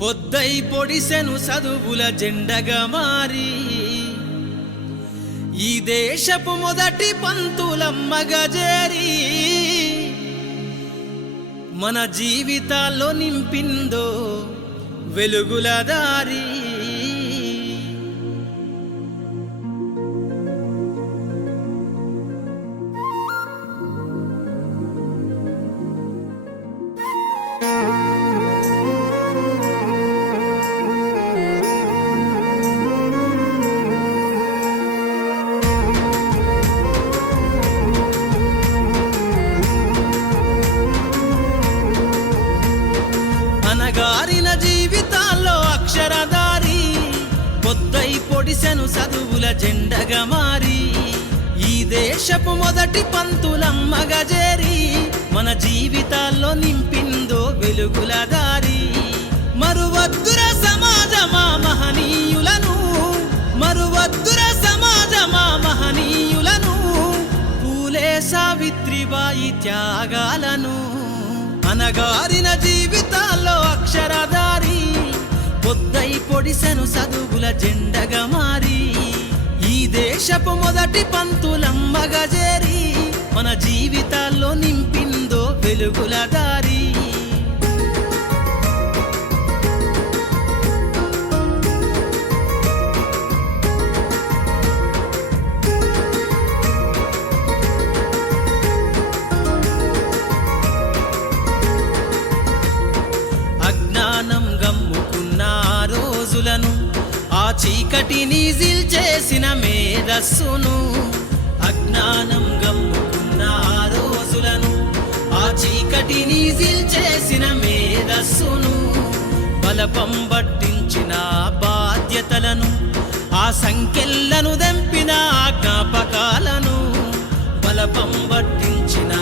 పొద్దై పొడిసెను చదువుల జెండగా మారి ఈ దేశపు మొదటి పంతులమ్మగా చేరి మన జీవితాల్లో నింపిందో వెలుగుల దారి. అనగారిన జీవితాల్లో అక్షరధారి పొద్దై పొడిసెను చదువుల జెండగా మారి ఈ దేశపు మొదటి పంతులమ్మగా చేరి మన జీవితాల్లో నింపిందో వెలుగుల దారి. మరువద్దుర సమాజమా మహనీయులను, మరువద్దుర సమాజమా మహనీయులను, పూలే సావిత్రిబాయి త్యాగాలను. అనగారిన జీవితాల్లో అక్షరధారి పొద్దై పొడిసెను చదువుల జెండగా మారి ఈ దేశపు మొదటి పంతులమ్మగా చేరి మన జీవితాల్లో నింపిందో వెలుగుల దారి. అజ్ఞానం గమ్ముకున్న రోజులను ఆ చీకటిని చేసిన మేధస్సును, అజ్ఞానం గమ్ముకున్న రోజులను ఆ చీకటిని చేసిన మేధస్సును, బలపం పట్టించిన బాధ్యతలను ఆ సంఖ్యలను దెంపిన జ్ఞాపకాలను, బలపం పట్టించిన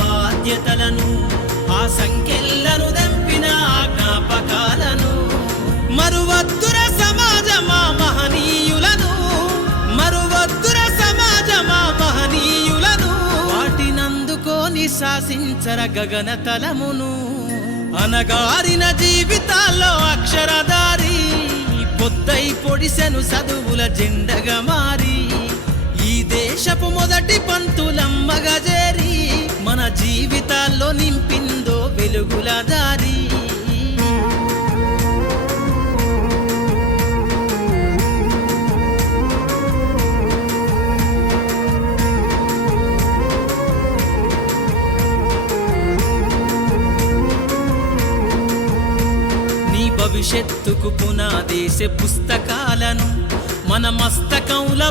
బాధ్యతలను ఆ సంఖ్యలను దెంపిన జ్ఞాపకాలను. మరువద్దుర సమాజమా మహనీయులను, మరువద్దుర సమాజమా మహనీయులను, వాటినందుకోని శాసించర గగన తలమును. అనగారిన జీవితాల్లో అక్షరధారి పొద్దై పొడిసెను చదువుల జెండగా మారి ఈ దేశపు మొదటి పంతులమ్మగా చేరి మన జీవితాల్లో నింపిందో వెలుగుల దారి. నీ భవిష్యత్తుకు పునాదేసే పుస్తకాలను మన మస్తకంల